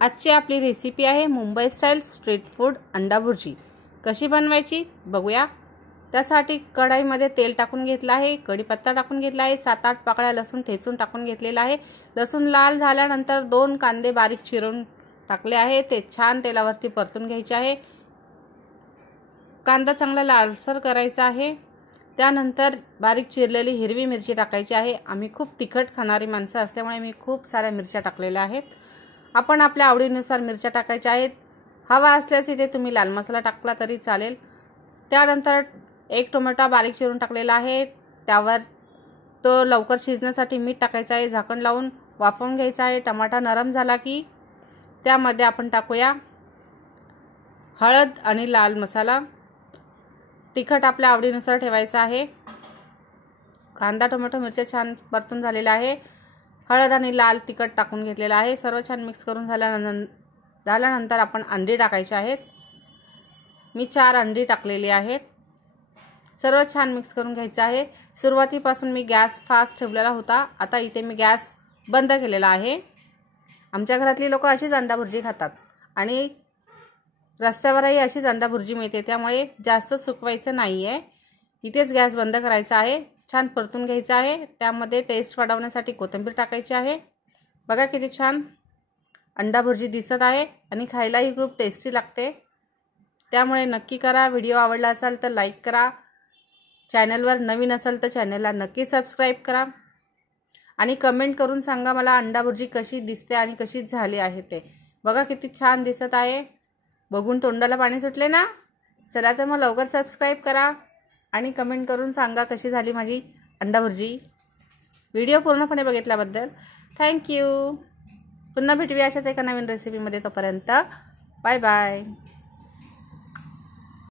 आजची आपली रेसिपी आहे मुंबई स्टाईल स्ट्रीट फूड अंडा भुर्जी। कशी बनवायची बघूया। त्यासाठी कढईमध्ये तेल टाकून घेतला आहे, कढीपत्ता टाकून घेतला आहे, 7-8 पाकळ्या लसूण ठेचून टाकून घेतलेला आहे। लसूण लाल झाल्यानंतर 2 कांदे बारीक चिरून टाकले आहे, ते छान तेलावरती परतून घ्यायचे आहे। कांदा चांगला लालसर करायचा आहे। त्यानंतर बारीक चिरलेली हिरवी मिरची टाकायची आहे। आम्ही खूप तिखट खाणारी माणसं असल्यामुळे मी खूप साऱ्या मिरच्या टाकलेल्या आहेत। आपण आपल्या आवडीनुसार मिरच्या टाकायच्या आहेत। हवा असल्यास इथे तुम्ही लाल मसाला टाकला तरी चालेल। त्यानंतर 1 टोमॅटो बारीक चिरून टाकलेला आहे, त्यावर तो लवकर शिजण्यासाठी मीठ टाकायचं आहे। झाकण लावून वाफवून घ्यायचा आहे। टमाटा नरम झाला की त्यामध्ये आपण टाकूया हळद आणि लाल मसाला। तिखट आपल्या आवडीनुसार ठेवायचा आहे। कांदा टोमॅटो मिरच्या छान परतून झालेला आहे। हळद आणि लाल तिखट टाकून घेतलेला आहे। सर्व छान मिक्स करून झाल्यानंतर आपण अंडी टाकायची आहेत। मी 4 अंडी टाकलेली आहेत। सर्व छान मिक्स करून घ्यायचे आहे। सुरुवातीपासून मी गॅस फास्ट ठेवलेला होता, आता इथे मी गॅस बंद केलेला आहे। आमच्या घरातली लोक अशीच अंडा भुर्जी खातात आणि रस्त्यावरही अशीच अंडा भुर्जी मिळते, त्यामुळे जास्त सुकवायचं नाही आहे। इथेच गॅस बंद करायचा आहे। छान परतून घ्यायचं आहे। त्यामध्ये टेस्ट वाढवण्यासाठी कोथिंबीर टाकायची आहे। बघा किती छान अंडा भुर्जी दिसत आहे आणि खायलाही खूप टेस्टी लागते। त्यामुळे नक्की करा। व्हिडिओ आवडला असेल तर लाईक करा। चॅनलवर नवीन असेल तर चॅनलला नक्की सबस्क्राईब करा आणि कमेंट करून सांगा मला अंडा भुर्जी कशी दिसते आणि कशी झाली आहे ते। बघा किती छान दिसत आहे। बघून तोंडाला पाणी सुटले ना। चला तर मग लवकर सबस्क्राईब करा आणि कमेंट करून सांगा कशी झाली माझी अंडा भुर्जी। व्हिडिओ पूर्णपणे बघितल्याबद्दल थँक यू। पुन्हा भेटूया अशाच एका नवीन रेसिपीमध्ये। तोपर्यंत बाय बाय।